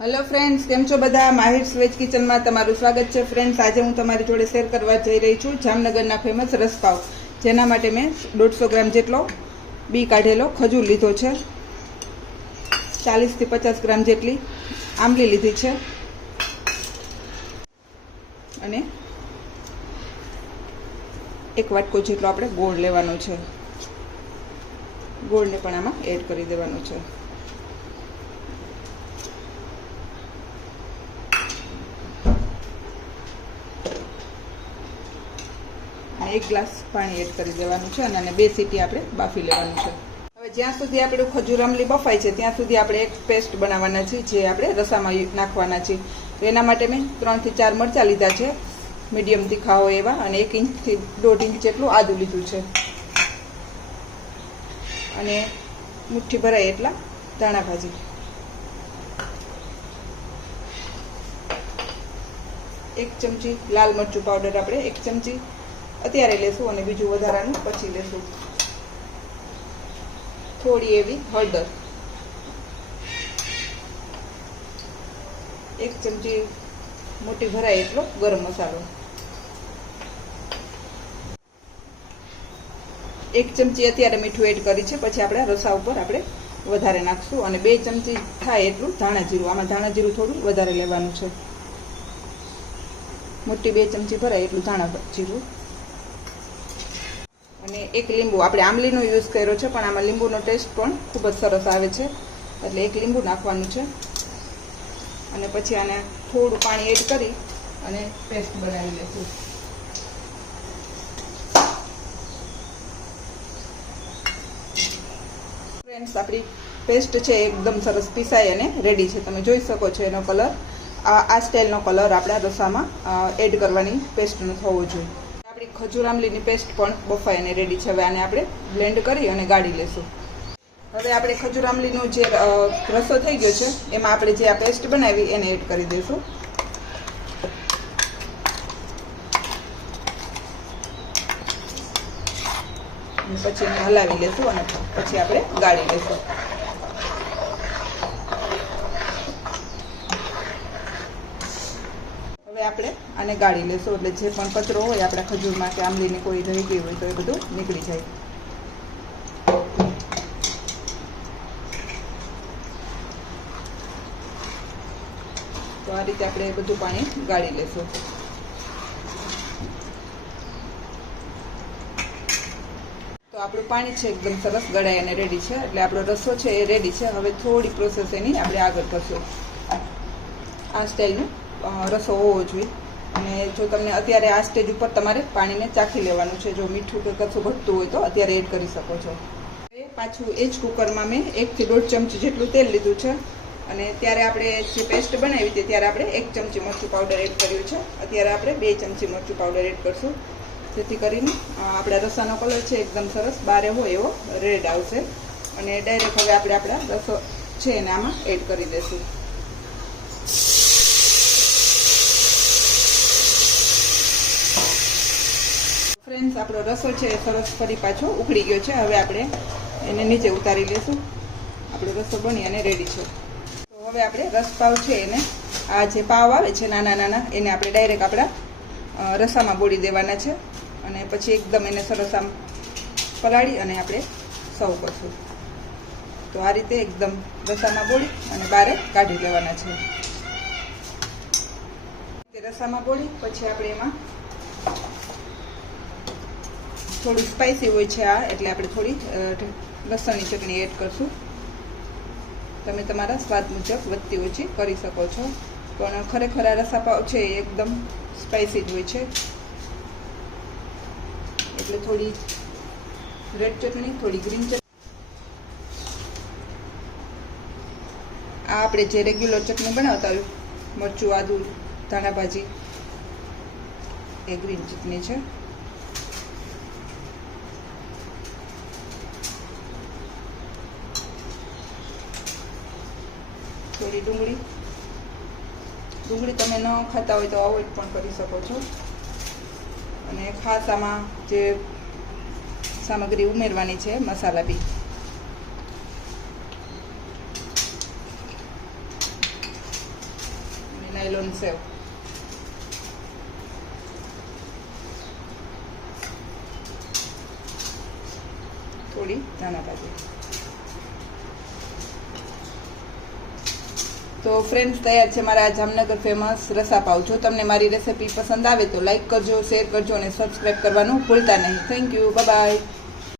Hello friends, કેમ છો બધા? માહિર્સ વેજ કિચનમાં તમારું સ્વાગત છે. ફ્રેન્ડ્સ, આજે હું તમારી જોડે શેર કરવા જઈ રહી છું જામનગરના ફેમસ રસપાવ. જેના માટે મેં 150 ગ્રામ જેટલો બી કાઢેલો ખજૂર લીધો છે, 40 થી 50 ગ્રામ જેટલી આંબલી લીધી છે અને એક વાટકો જેટલો આપણે ગોળ લેવાનો છે. ગોળને પણ આમાં એડ કરી દેવાનો છે. એક ગ્લાસ પાણી એડ કરી દેવાનું છે અને 2 સીટી આપણે બાફી લેવાનું છે. હવે જ્યાં સુધી આપણું ખજૂર આંબલી બફાય છે ત્યાં સુધી આપણે એક પેસ્ટ બનાવવાના છે, જે આપણે રસામાં નાખવાના છે. તો એના માટે મેં 3 થી 4 મરચાં લીધા છે, મીડિયમ તીખા હોય એવા, અને 1 ઇંચથી 1.5 ઇંચ જેટલું આદું લીધું છે અને મુઠ્ઠી ભરાય એટલા ધાણા ભાજી, 1 ચમચી લાલ મરચું પાવડર આપણે 1 ચમચી અત્યારે લેશું અને બીજું વધારાનું પછી લેશું. થોડી એવી હળદર, 1 ચમચી મોટી ભરાય એટલો ગરમ મસાલો, 1 ચમચી અત્યારે મીઠું એડ કરી છે. પછી આપણે રસા ઉપર આપણે વધારે નાખશું અને 2 ચમચી થાય એટલું ધાણા જીરું. આમાં ધાણા જીરું થોડું વધારે લેવાનું છે. મોટી 2 ચમચી ભરાય એટલું ધાણા જીરું અને 1 લીંબુ. આપણે આંબલીનો યુઝ કર્યો છે, પણ આમાં લીંબુનો ટેસ્ટ પણ ખૂબ જ સરસ આવે છે, એટલે 1 લીંબુ નાખવાનું છે. અને પછી આને થોડું પાણી એડ કરી અને પેસ્ટ બનાવી લઈશું. ફ્રેન્ડ્સ, આપણી પેસ્ટ છે એકદમ સરસ પીસાઈ અને રેડી છે. તમે જોઈ શકો છો એનો કલર, આ સ્ટાઇલનો કલર આપણા રસામાં એડ કરવાની પેસ્ટનો થવો જોઈએ. આપણી ખજૂર આંબલીની પેસ્ટ પણ બફાઈ અને રેડી છે. હવે આને આપણે બ્લેન્ડ કરી અને ગાળી લેશું. હવે આપણે ખજૂર આંબલીનો જે રસો થઈ ગયો છે એમાં આપણે જે આ પેસ્ટ બનાવી એને એડ કરી દઈશું. પછી એને હલાવી લેશું અને પછી આપણે ગાળી લેશું. હવે આપણે આને ગાળી લેશું, એટલે જે પણ કચરો હોય આપણા ખજૂરમાં કે આંબલીની કોઈ રહી ગઈ હોય તો એ બધું નીકળી જાય. તો આ રીતે આપણે બધું પાણી ગાળી લેશું. તો આપણું પાણી છે એકદમ સરસ ગળાઈ અને રેડી છે, એટલે આપણો રસો છે એ રેડી છે. હવે થોડી પ્રોસેસ એની આપણે આગળ કરશું. આ સ્ટાઇલનું રસો હોવો જોઈએ. અને જો તમને અત્યારે આ સ્ટેજ ઉપર તમારે પાણીને ચાખી લેવાનું છે. જો મીઠું કે કશું ઘટતું હોય તો અત્યારે એડ કરી શકો છો. પાછું એ જ કુકરમાં મેં 1 થી 1.5 ચમચી જેટલું તેલ લીધું છે અને ત્યારે આપણે જે પેસ્ટ બનાવી હતી ત્યારે આપણે 1 ચમચી મરચું પાવડર એડ કર્યું છે. અત્યારે આપણે 2 ચમચી મરચું પાવડર એડ કરશું, જેથી કરીને આપણા રસાનો કલર છે એકદમ સરસ બારે હોય એવો રેડ આવશે. અને ડાયરેક્ટ હવે આપણે આપણા રસો છે એને આમાં એડ કરી દઈશું. ફ્રેન્ડ્સ, આપણો રસો છે એ સરસ ફરી પાછો ઉકળી ગયો છે. હવે આપણે એને નીચે ઉતારી લઈશું. આપણો રસો બની અને રેડી છે. તો હવે આપણે રસ પાવ છે એને, આ જે પાવ આવે છે નાના નાના, એને આપણે ડાયરેક્ટ આપણા રસામાં બોળી દેવાના છે અને પછી એકદમ એને સરસ આમ પલાળી અને આપણે સર્વ કરશું. તો આ રીતે એકદમ રસામાં બોળી અને બહાર કાઢી લેવાના છે. રસામાં બોળી પછી આપણે એમાં થોડું સ્પાઇસી હોય છે આ, એટલે આપણે થોડી લસણની ચટણી એડ કરશું. તમે તમારા સ્વાદ મુજબ વધતી ઓછી કરી શકો છો, પણ ખરેખર આ રસાપાવ છે એ એકદમ સ્પાઇસી જ હોય છે. એટલે થોડી રેડ ચટણી, થોડી ગ્રીન ચટણી, આ આપણે જે રેગ્યુલર ચટણી બનાવતા હોય મરચું, આદુ, ધાણા ભાજી, એ ગ્રીન ચટણી છે. થોડી ડુંગળી તમે ન ખાતા હોય તો અવોઈડ પણ કરી શકો છો. અને ખાસ આમાં જે સામગ્રી ઉમેરવાની છે મસાલા બી, નાયલોન સેવ, થોડી ધાણા ભાજી. તો ફ્રેન્ડ્સ, તૈયાર છે મારા જામનગર ફેમસ રસાપાવ. જો તમને મારી રેસિપી પસંદ આવે તો લાઈક કરજો, શેર કરજો અને સબસ્ક્રાઈબ કરવાનું ભૂલતા નહીં. Thank you, bye bye.